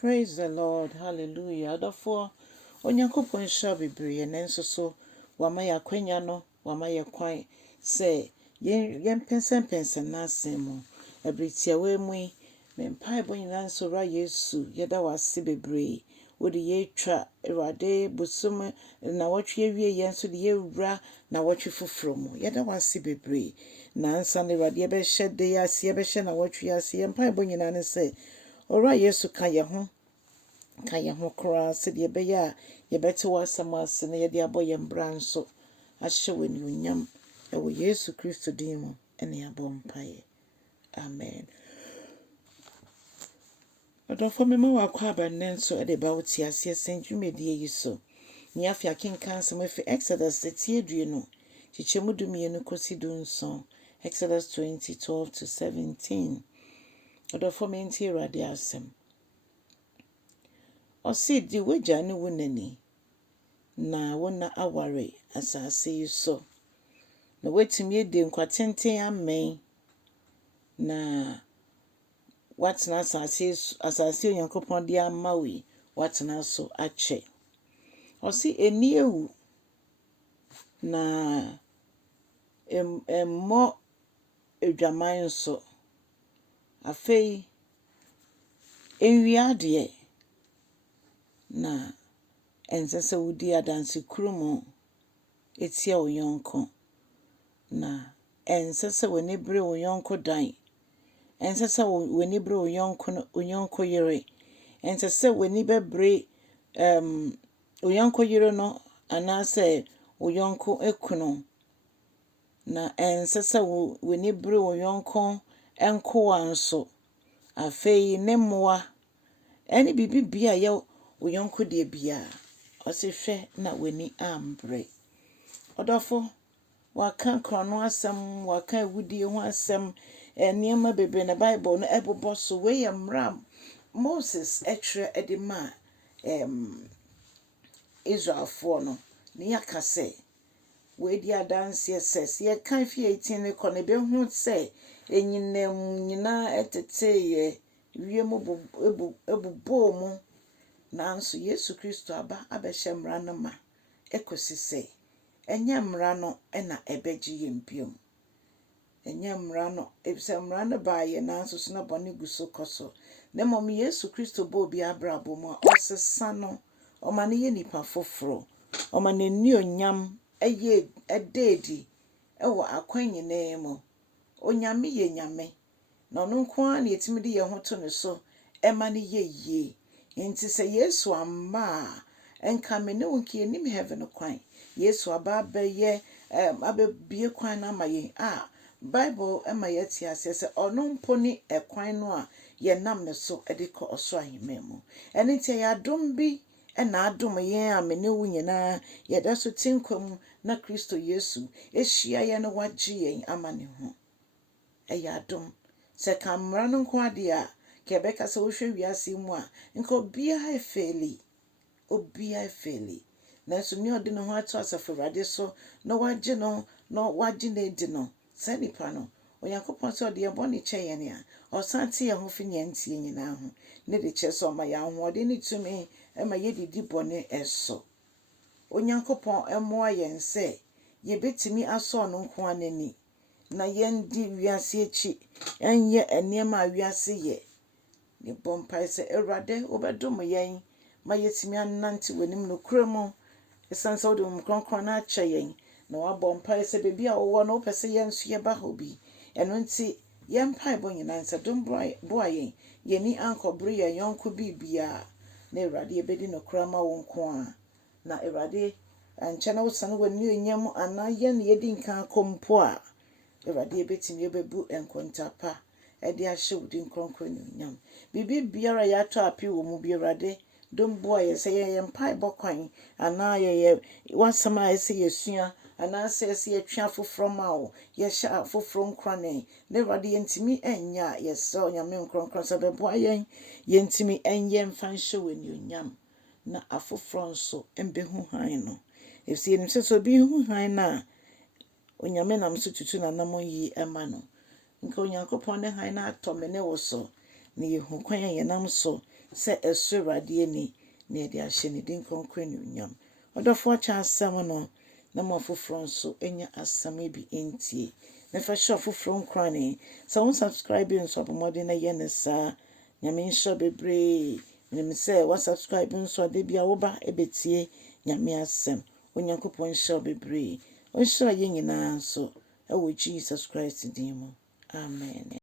Praise the Lord. Hallelujah. Therefore, Onyankopɔn hyira bebree nanso so wama yɛ akwanya no, wama yɛ kwan sɛ yɛmpɛnsɛmpɛnsɛm n'asɛm mu. Ɛberetiawa mu yi, me mpaebɔ nyinaa nso Owura Yesu, yɛda wo ase bebree. Wode yɛatwa Awurade bosom na wɔtwe awie yɛn nso de yɛwura na wɔtwe foforɔ mu. Yɛda wo ase bebree. Nansa no Awurade yɛbɛhyɛ de ase, yɛbɛhyɛ na wɔtwe ase. Yɛn mpaebɔ nyinaa ne sɛ Owura Yesu ka yɛn ho koraa sɛdeɛ ɛbɛyɛ a yɛbɛte w'asɛm ase na yɛde abɔ yɛn bra nso ahyɛ wɔ anuonyam ɛwɔ Yesu Kristo din mu ɛne yɛabɔ mpaeɛ. Amen. Ɔdɔfo mema wakɔ aba nnɛ nso ɛde ba wo te aseɛ sɛ dwumadie yi so. Ni afi akenka nsɛm afi Exodus 30:20 kyekyɛmu 12 kɔsi 17. Exodus 20:12-17. Ɔdɔfo mentie Awurade asɛm. Ɔse di wagya ne wo nani na wo na aware asase yi so. Na watumi adi nkwa tenten amɛn na watena asase Onyankopɔn de ama wo yi, watena so akyɛ. Ɔse eni ewu na mmɔ adwaman nso. Afei enwia adeɛ na ɛnsɛ sɛ wodi adansekurum mu etia wo yɔnko. Na ɛnsɛ sɛ w'ani bere wo yɔnko dan. Ɛnsɛ sɛ w'ani bere wo yɔnko yere. Ɛnsɛ sɛ w'ani bɛbere wo yɔnko yere no anaasɛ wo yɔnko ekunu. Na ɛnsɛ sɛ w'ani bere wo yɔnko nkoa nso. Afei ne mmoa ɛne biribi a yɛ wo yɔnko deɛ biara. Ɔse hwɛ na w'ani ambre. Ɔdɔfo waka krɔno asɛm, waka awudie ho asɛm, nneɛma bebree na Bible no ɛbobɔ so. Wei yɛ mmara Moses ɛtwerɛ de ma Israelfoɔ no. Ne yɛaka sɛ wei di adanseɛ sɛ yɛka fi 18 ne kɔ no bɛhu sɛ enyinam nyinaa ɛteteeɛ, wiem ebubɔɔ mu. Nanso Yesu Kristo aba abɛhyɛ mmara no ma ekosi sɛ ɛnyɛ mmara no ɛna ɛbɛgye yɛn biom. Ɛnyɛ mmara no ebisɛ mmara no baayɛ nanso so na bɔne gu so kɔ so. Na mmom Yesu Kristo bɔ obi abrabɔ mu a ɔsesa no, ɔma no yɛ nipa foforɔ, ɔma no anuonyam ɛyɛ ɛdaadi ɛwɔ akwan nyinaa mu. Onyame yɛ nyame na ɔno nko ara na yɛtumi de yɛn ho to ne so ɛma no yɛ yie. Nti sɛ Yesu amma a ɛnka me ne wo nka yɛnim heaven kwan. Yesu aba abɛbie kwan no ama yɛn a Bible ɛma yɛte aseɛ sɛ ɔno mpo ne ɛkwan no a yɛnam ne so de kɔ ɔsoro ahemman mu. Ɛno nti ɛyɛ adom bi ɛna adom yɛn a me ne wo nyinaa yɛda so te nkwa mu na Kristo Yesu ɛhyia yɛn na wagye yɛn ama ne ho. Ɛyɛ adom. Sɛ ka mmara no nko ade a kɛbɛka sɛ wohwɛ wiase mu a nka obiara efeeli. Nanso ne ɔde ne ho ato Asafo Awurade so na wagye no adi no. Saa nipa no Onyankopɔn sɛ ɔde yɛn bɔne kyɛ yɛn a ɔsan te yɛn ho fi nea ntie nyinaa ho. Ne de kyerɛ sɛ ɔma yɛn ahoɔden ne tumi ɛma yɛdidi bɔne ɛso. Onyankopɔn ɛmmoa yɛn sɛ yɛbɛtumi asɔ ɔno nko ara n'ani na yɛndi wiase akyi ɛnyɛ nneɛma a wiase yɛ. Ne bɔ mpae sɛ Awurade wobɛdom yɛn ma yɛtumi anante w'anim nokorɛ mu. Ɛsiane sɛ wode wo kronkron no akyɛ yɛn na wabɔ mpae sɛ baabi a wowɔ no wopɛ sɛ yɛn nso yɛba hɔ bi. Ɛno nti yɛn mpaebɔ nyinaa sɛ dom boa yɛn yɛni ankɔbere yɛn yɔnko biribiara na Awurade yɛbɛdi nokorɛ ma wo nko ara. Na Awurade ankyɛ na wosane w'anuonyam anaa yɛn na yɛdi nka akɔ mpo a Awurade yɛbɛtumi yɛbɛbu nkontapa ɛde ahyɛ wo din kronkron anuonyam. Biribi biara yɛatɔ ape wɔ mu bi Awurade dom boa yɛn sɛ yɛyɛ mpaebɔ kwan anaa yɛyɛ w'asɛm a ɛsɛ yɛsua anaasɛ ɛsɛ yɛtwe afoforɔ ma wo yɛhyɛ afoforɔ nkrane na Awurade yɛntumi ɛnyɛ a yɛsɛ Onyame nkronkron sɛ bɛboa yɛn yɛntumi ɛnyɛ mfa nhyɛ wo anuonyam na afoforɔ nso ɛmbɛhu hann no. Ɛfisɛ yɛnim sɛ obi hu hann no a Onyame nam so tutu n'anam yi ɛma no. Nka Onyankopɔn ne hann no atɔ me ne wo so na yɛhu kwan a yɛnam so sɛ ɛso Awurade ani na yɛde ahyɛ ne din kronkron anuonyam. Ɔdɔfoɔ kyɛ asɛm no na ma foforɔ nso anya asɛm bi ntie. Na fa hyɛ foforɔ nkorane. Sɛ wo subscribe nso abɔmmɔden na yɛ ne saa. Nyame nhyɛ bebree. Menim sɛ wa subscribe nso ade bia woba ɛbɛtie Nyame asɛm. Onyankopɔn nhyɛ bebree. Ɔnhyɛ yɛn nyinaa nso ɛwɔ Jesus Christ din mu. Amen.